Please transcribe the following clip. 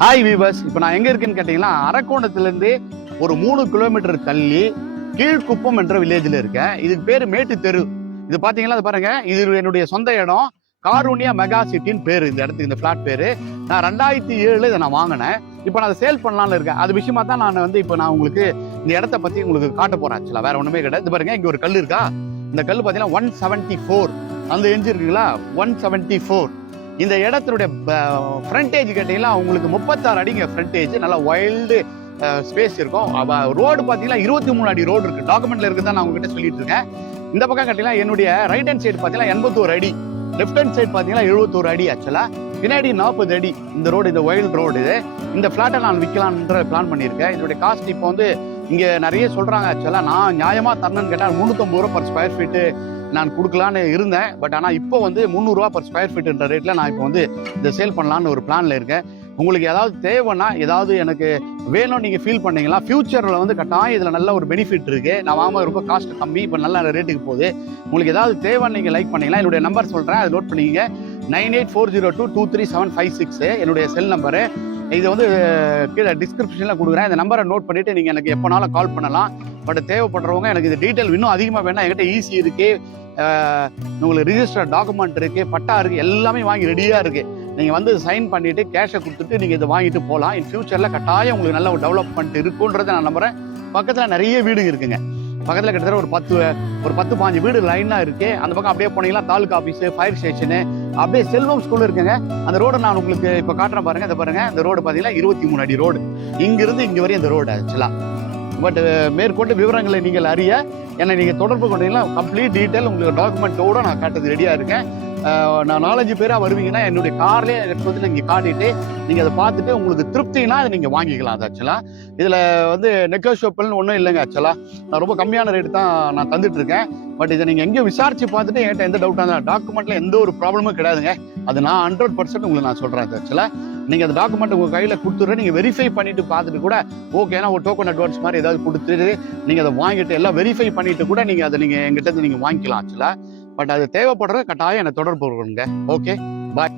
Hi viewers, இப்போ நான் எங்க இருக்கேன்னு கேட்டீங்கன்னா அரக்கோணத்திலிருந்து ஒரு 3 கிலோமீட்டர் தள்ளி கீழ்குப்பம் என்ற வில்லேஜில் இருக்கேன். இதுக்கு பேர் மேட்டு தெரு. இது பாத்தீங்கன்னா அது பாருங்க, இது என்னுடைய சொந்த இடம். காரூனியா மெகா சிட்டின்னு பேரு இந்த இடத்துக்கு. இந்த பிளாட் பேரு. நான் 2007 இதை நான் வாங்கினேன். இப்போ நான் அதை சேல் பண்ணலாம்னு இருக்கேன். அது விஷயமா தான் நான் வந்து இப்போ நான் உங்களுக்கு இந்த இடத்த பத்தி உங்களுக்கு காட்ட போறேன். ஆக்சுவலா வேற ஒண்ணுமே கிடையாது. இது பாருங்க, இங்க ஒரு கல் இருக்கா. இந்த கல் பாத்தீங்கன்னா 174 அந்த எஞ்சி இருக்குங்களா, 174. இந்த இடத்தினுடைய ஃப்ரண்டேஜ் கேட்டீங்கன்னா உங்களுக்கு 36 அடிங்க ஃப்ரண்டேஜ். நல்லா வைல்டு ஸ்பேஸ் இருக்கும். ரோடு பார்த்தீங்கன்னா 23 அடி ரோடு இருக்கு. டாக்குமெண்ட்ல இருக்குதான் நான் உங்ககிட்ட சொல்லிட்டு இருக்கேன். இந்த பக்கம் கேட்டீங்கன்னா என்னுடைய ரைட் ஹேண்ட் சைடு பார்த்தீங்கன்னா 81 அடி, லெஃப்ட் ஹேண்ட் சைடு பார்த்தீங்கன்னா 71 அடி. ஆக்சுவலா பின்னாடி 40 அடி இந்த ரோடு, இந்த வைல்டு ரோடு இது. இந்த ஃபிளாட்டை நான் விற்கலான்ற பிளான் பண்ணியிருக்கேன். இதோடைய காஸ்ட் இப்போ வந்து இங்கே நிறைய சொல்றாங்க. ஆக்சுவலா நான் நியாயமா தரணும்னு கேட்டால் 350 ரூபா பர் ஸ்கொயர் ஃபீட்டு நான் கொடுக்கலான்னு இருந்தேன். பட் ஆனால் இப்போ வந்து 300 ரூபா பர் ஸ்கொயர் ஃபீட்டுன்ற ரேட்டில் நான் இப்போ வந்து இதை சேல் பண்ணலான்னு ஒரு பிளானில் இருக்கேன். உங்களுக்கு ஏதாவது தேவைன்னா, ஏதாவது எனக்கு வேணும் நீங்கள் ஃபீல் பண்ணீங்களா, ஃபியூச்சரில் வந்து கட்டாயம் இதில் நல்ல ஒரு பெனிஃபிட் இருக்குது. நான் வாங்க ரொம்ப காஸ்ட் கம்மி, இப்போ நல்ல ரேட்டுக்கு போகுது. உங்களுக்கு ஏதாவது தேவைன்னு நீங்கள் லைக் பண்ணீங்களா, என்னுடைய நம்பர் சொல்கிறேன், அதை நோட் பண்ணிக்கங்க. 9840223756 என்னுடைய செல் நம்பரு. இது வந்து கீழே டிஸ்கிரிப்ஷனில் கொடுக்குறேன். இந்த நம்பரை நோட் பண்ணிவிட்டு நீங்கள் எனக்கு எப்போனாலும் கால் பண்ணலாம். பட் தேவைப்படுறவங்க எனக்கு இது டீட்டெயில் இன்னும் அதிகமாக வேணா, என்கிட்ட ஈஸி இருக்குது, உங்களுக்கு ரிஜிஸ்டர் டாக்குமெண்ட் இருக்குது, பட்டா இருக்குது, எல்லாமே வாங்கி ரெடியாக இருக்குது. நீங்கள் வந்து சைன் பண்ணிவிட்டு கேஷை கொடுத்துட்டு நீங்கள் இதை வாங்கிட்டு போகலாம். இன் ஃபியூச்சரில் கட்டாயம் உங்களுக்கு நல்ல ஒரு டெவலப்மெண்ட் இருக்குன்றதை நான் நம்புகிறேன். பக்கத்தில் நிறைய வீடுங்க இருக்குங்க. பக்கத்தில் கிட்டத்தட்ட ஒரு 10-15 வீடு லைனாக இருக்குது. அந்த பக்கம் அப்படியே போனீங்கன்னா தாலுக்கா ஆஃபீஸு, ஃபயர் ஸ்டேஷனு, அப்படியே செல்வம் ஸ்கூல் இருக்குங்க. அந்த ரோடை நான் உங்களுக்கு இப்போ காட்டுறேன் பாருங்கள். இதை பாருங்கள், இந்த ரோடு பார்த்தீங்கன்னா 23 அடி ரோடு. இங்கிருந்து இங்கே வரையும் இந்த ரோடு ஆக்சுவலாக. பட் மேற்கொண்டு விவரங்களை நீங்கள் அறிய என்னை நீங்கள் தொடர்பு கொண்டீங்கன்னா கம்ப்ளீட் டீட்டெயில் உங்களுக்கு டாக்குமெண்ட்டோடு நான் காட்டுறது ரெடியாக இருக்கேன். நான் 4-5 பேராக வருவீங்கன்னா என்னுடைய கார்லேயே எடுத்து வந்து நீங்கள் காட்டிட்டு நீங்கள் அதை பார்த்துட்டு உங்களுக்கு திருப்தினா அதை நீங்கள் வாங்கிக்கலாம். அது ஆக்சுவலாக இதில் வந்து நெகோஷியபிள்னு ஒன்றும் இல்லைங்க. ஆக்சுவலாக நான் ரொம்ப கம்மியான ரேட்டு தான் நான் தந்துட்டுருக்கேன். பட் இதை நீங்கள் எங்கேயும் விசாரித்து பார்த்துட்டு என்கிட்ட எந்த டவுட்டாக இருந்தால் டாக்குமெண்ட்டில் எந்த ஒரு ப்ராப்ளமும் கிடையாதுங்க. அது நான் 100% உங்களுக்கு நான் சொல்கிறேன். அது ஆக்சுவலாக நீங்கள் அந்த டாக்குமெண்ட் உங்கள் கையில் கொடுத்துட்றேன். நீங்கள் வெரிஃபை பண்ணிட்டு பார்த்துட்டு கூட ஓகேனா ஒரு டோக்கன் அட்வான்ஸ் மாதிரி ஏதாவது கொடுத்துட்டு நீங்கள் அதை வாங்கிட்டு எல்லாம் வெரிஃபை பண்ணிட்டு கூட நீங்கள் அதை நீங்கள் எங்கிட்ட நீங்கள் வாங்கிக்கலாம். ஆக்சுவலாக பட் அது தேவைப்படுற கட்டாயம் என்னை தொடர்பு கொள்ளுங்க. ஓகே, பாய்.